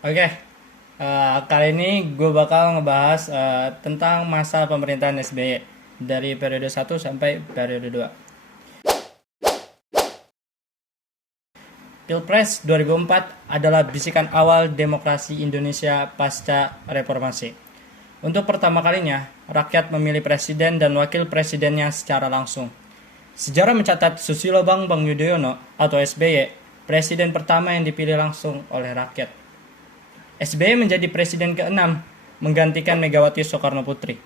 Oke, kali ini gue bakal ngebahas tentang masa pemerintahan SBY dari periode 1 sampai periode 2. Pilpres 2004 adalah bisikan awal demokrasi Indonesia pasca reformasi. Untuk pertama kalinya, rakyat memilih presiden dan wakil presidennya secara langsung. Sejarah mencatat Susilo Bambang Yudhoyono atau SBY, presiden pertama yang dipilih langsung oleh rakyat. SBY menjadi presiden ke-6, menggantikan Megawati Soekarno Putri.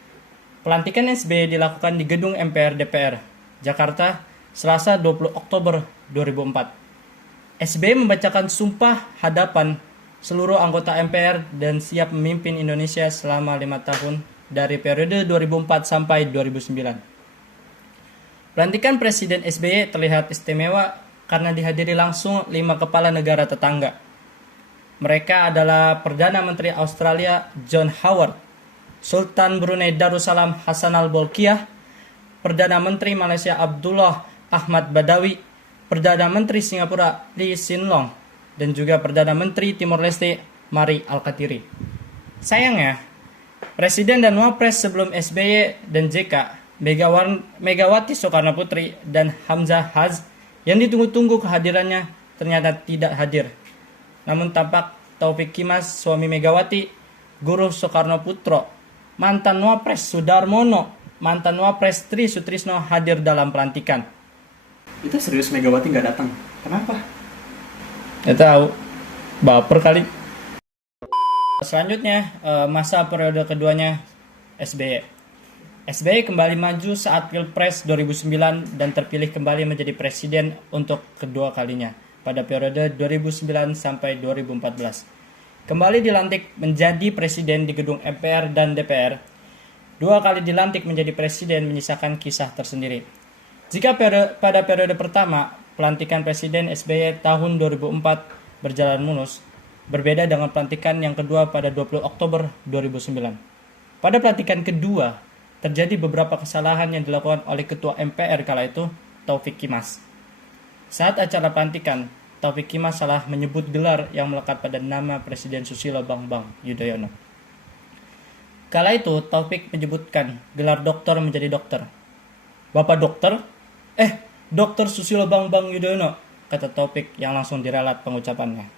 Pelantikan SBY dilakukan di gedung MPR DPR, Jakarta, Selasa 20 Oktober 2004. SBY membacakan sumpah hadapan seluruh anggota MPR dan siap memimpin Indonesia selama 5 tahun dari periode 2004 sampai 2009. Pelantikan Presiden SBY terlihat istimewa karena dihadiri langsung 5 kepala negara tetangga. Mereka adalah Perdana Menteri Australia John Howard, Sultan Brunei Darussalam Hassanal Bolkiah, Perdana Menteri Malaysia Abdullah Ahmad Badawi, Perdana Menteri Singapura Lee Hsien Loong, dan juga Perdana Menteri Timor Leste Mari Alkatiri. Sayangnya, Presiden dan Wapres sebelum SBY dan JK, Megawati Soekarno Putri dan Hamzah Haz yang ditunggu-tunggu kehadirannya ternyata tidak hadir. Namun tampak Taufik Kimas, suami Megawati, Guru Soekarno Putro, mantan Wapres Sudarmono, mantan Wapres Tri Sutrisno hadir dalam pelantikan. Itu serius Megawati nggak datang? Kenapa? Ya tahu, baper kali. Selanjutnya, masa periode keduanya SBY. SBY kembali maju saat Pilpres 2009 dan terpilih kembali menjadi presiden untuk kedua kalinya pada periode 2009 sampai 2014. Kembali dilantik menjadi presiden di gedung MPR dan DPR. 2 kali dilantik menjadi presiden menyisakan kisah tersendiri. Jika pada periode pertama, pelantikan presiden SBY tahun 2004 berjalan mulus, berbeda dengan pelantikan yang kedua pada 20 Oktober 2009. Pada pelantikan kedua, terjadi beberapa kesalahan yang dilakukan oleh Ketua MPR kala itu, Taufik Kimas. Saat acara pelantikan, Taufik Kimas salah menyebut gelar yang melekat pada nama Presiden Susilo Bambang Yudhoyono. Kala itu, Taufik menyebutkan gelar doktor menjadi dokter. Bapak dokter? Dokter Susilo Bambang Yudhoyono, kata Taufik yang langsung diralat pengucapannya.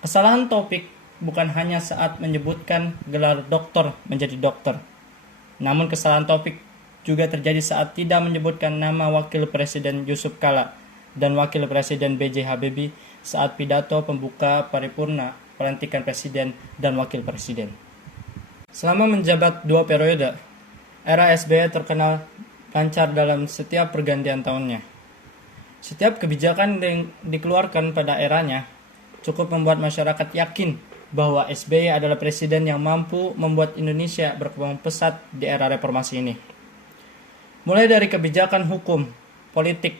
Kesalahan Taufik bukan hanya saat menyebutkan gelar doktor menjadi dokter. Namun kesalahan Taufik juga terjadi saat tidak menyebutkan nama Wakil Presiden Yusuf Kala dan Wakil Presiden B.J. Habibie saat pidato pembuka paripurna pelantikan Presiden dan Wakil Presiden. Selama menjabat 2 periode, era SBY terkenal lancar dalam setiap pergantian tahunnya. Setiap kebijakan yang dikeluarkan pada eranya cukup membuat masyarakat yakin bahwa SBY adalah presiden yang mampu membuat Indonesia berkembang pesat di era reformasi ini. Mulai dari kebijakan hukum, politik,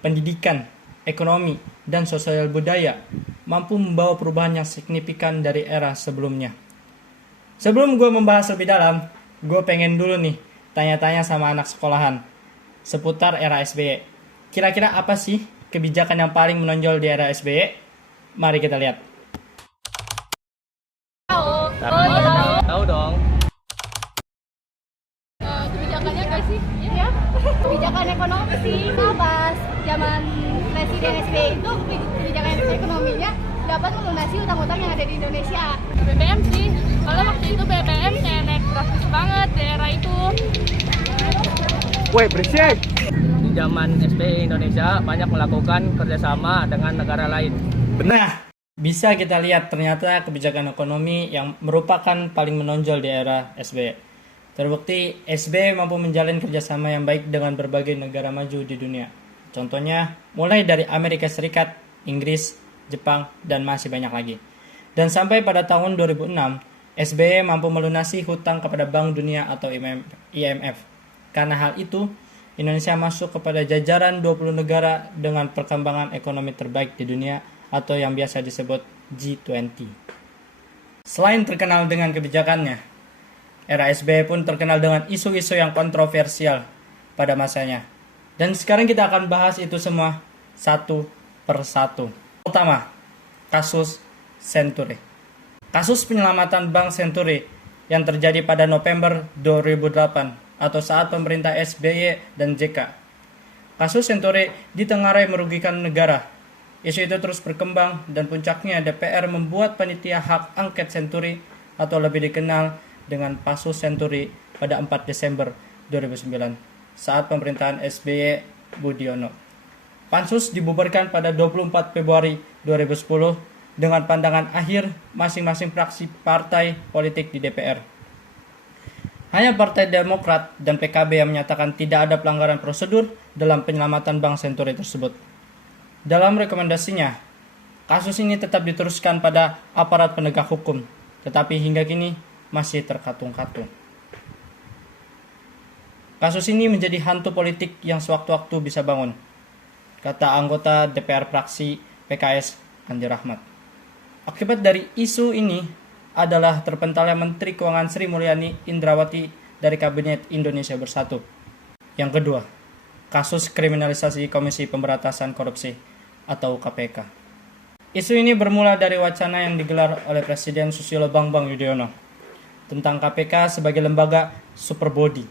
pendidikan, ekonomi, dan sosial budaya, mampu membawa perubahan yang signifikan dari era sebelumnya. Sebelum gue membahas lebih dalam, gue pengen dulu nih tanya-tanya sama anak sekolahan seputar era SBY. Kira-kira apa sih kebijakan yang paling menonjol di era SBY? Mari kita lihat. Tahu dong. Kebijakannya gak sih? Iya. Kebijakan ekonomi sih. Pas zaman Presiden SBY itu kebijakan ekonominya dapat melunasi utang-utang yang ada di Indonesia. BBM sih, kalau waktu itu BBM kayak naik drastis banget di era itu. Woi, berisik! Di zaman SBY Indonesia banyak melakukan kerjasama dengan negara lain. Benar. Bisa kita lihat ternyata kebijakan ekonomi yang merupakan paling menonjol di era SBY. Terbukti SBY mampu menjalin kerjasama yang baik dengan berbagai negara maju di dunia. Contohnya mulai dari Amerika Serikat, Inggris, Jepang, dan masih banyak lagi. Dan sampai pada tahun 2006, SBY mampu melunasi hutang kepada Bank Dunia atau IMF. Karena hal itu, Indonesia masuk kepada jajaran 20 negara dengan perkembangan ekonomi terbaik di dunia atau yang biasa disebut G20. Selain terkenal dengan kebijakannya, era SBY pun terkenal dengan isu-isu yang kontroversial pada masanya. Dan sekarang kita akan bahas itu semua satu per satu. Pertama, kasus Century. Kasus penyelamatan Bank Century yang terjadi pada November 2008 atau saat pemerintah SBY dan JK. Kasus Century ditengarai merugikan negara. Isu itu terus berkembang dan puncaknya DPR membuat panitia hak angket Century atau lebih dikenal dengan Pansus Century pada 4 Desember 2009 saat pemerintahan SBY Budiono. Pansus dibubarkan pada 24 Februari 2010 dengan pandangan akhir masing-masing fraksi partai politik di DPR. Hanya Partai Demokrat dan PKB yang menyatakan tidak ada pelanggaran prosedur dalam penyelamatan Bank Century tersebut. Dalam rekomendasinya, kasus ini tetap diteruskan pada aparat penegak hukum, tetapi hingga kini masih terkatung-katung. Kasus ini menjadi hantu politik yang sewaktu-waktu bisa bangun, kata anggota DPR fraksi PKS Andi Rahmat. Akibat dari isu ini adalah terpentalnya Menteri Keuangan Sri Mulyani Indrawati dari Kabinet Indonesia Bersatu. Yang kedua, kasus kriminalisasi Komisi Pemberantasan Korupsi atau KPK. Isu ini bermula dari wacana yang digelar oleh Presiden Susilo Bambang Yudhoyono tentang KPK sebagai lembaga super body.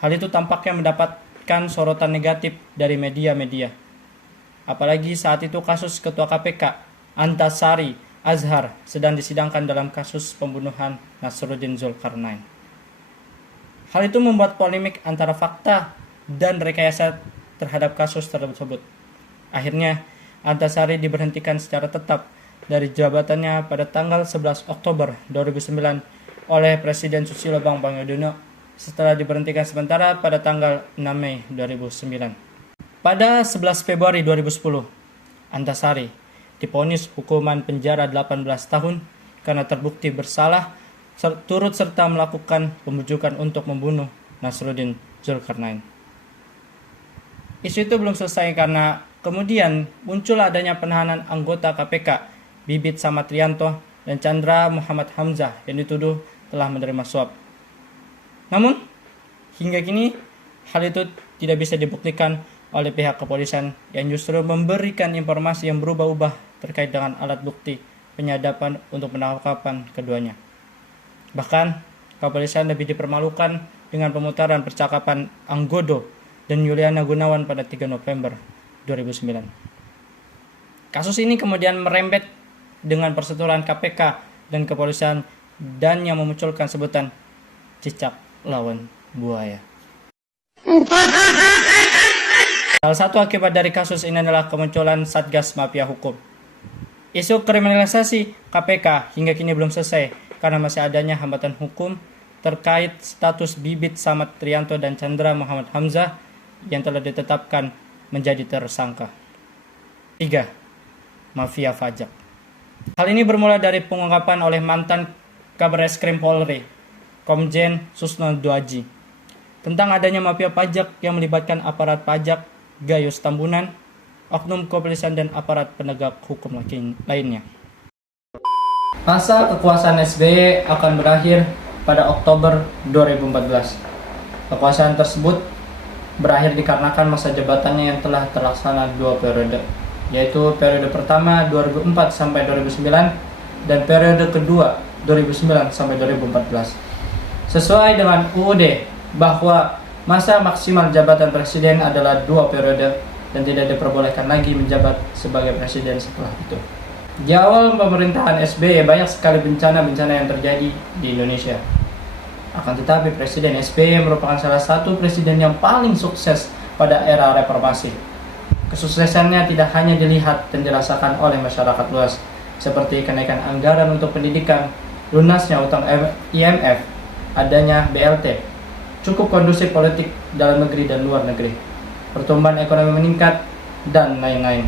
Hal itu tampaknya mendapatkan sorotan negatif dari media-media. Apalagi saat itu kasus Ketua KPK Antasari Azhar sedang disidangkan dalam kasus pembunuhan Nasruddin Zulkarnain. Hal itu membuat polemik antara fakta dan rekayasa terhadap kasus tersebut. Akhirnya, Antasari diberhentikan secara tetap dari jabatannya pada tanggal 11 Oktober 2009 oleh Presiden Susilo Bambang Yudhoyono setelah diberhentikan sementara pada tanggal 6 Mei 2009. Pada 11 Februari 2010, Antasari divonis hukuman penjara 18 tahun karena terbukti bersalah turut serta melakukan pembujukan untuk membunuh Nasruddin Zulkarnain. Isu itu belum selesai karena kemudian muncul adanya penahanan anggota KPK Bibit Samatrianto dan Chandra Muhammad Hamzah yang dituduh telah menerima suap. Namun, hingga kini hal itu tidak bisa dibuktikan oleh pihak kepolisian yang justru memberikan informasi yang berubah-ubah terkait dengan alat bukti penyadapan untuk penangkapan keduanya. Bahkan, kepolisian lebih dipermalukan dengan pemutaran percakapan Anggodo dan Yuliana Gunawan pada 3 November 2009. Kasus ini kemudian merembet dengan perseteruan KPK dan kepolisian dan yang memunculkan sebutan cicak lawan buaya. Salah satu akibat dari kasus ini adalah kemunculan Satgas Mafia Hukum. Isu kriminalisasi KPK hingga kini belum selesai karena masih adanya hambatan hukum terkait status Bibit Samatrianto dan Chandra Muhammad Hamzah yang telah ditetapkan menjadi tersangka. 3. Mafia pajak. Hal ini bermula dari pengungkapan oleh mantan Kabareskrim Polri, Komjen Susno Duaji, tentang adanya mafia pajak yang melibatkan aparat pajak, Gayus Tambunan, oknum kepolisian dan aparat penegak hukum lainnya. Masa kekuasaan SBY akan berakhir pada Oktober 2014. Kekuasaan tersebut berakhir dikarenakan masa jabatannya yang telah terlaksana 2 periode, yaitu periode pertama 2004 sampai 2009 dan periode kedua 2009 sampai 2014. Sesuai dengan UUD bahwa masa maksimal jabatan presiden adalah 2 periode dan tidak diperbolehkan lagi menjabat sebagai presiden setelah itu. Di awal pemerintahan SBY banyak sekali bencana-bencana yang terjadi di Indonesia. Akan tetapi Presiden SBY merupakan salah satu presiden yang paling sukses pada era reformasi. Kesuksesannya tidak hanya dilihat dan dirasakan oleh masyarakat luas, seperti kenaikan anggaran untuk pendidikan, lunasnya utang IMF, adanya BLT, cukup kondusif politik dalam negeri dan luar negeri, pertumbuhan ekonomi meningkat, dan lain-lain.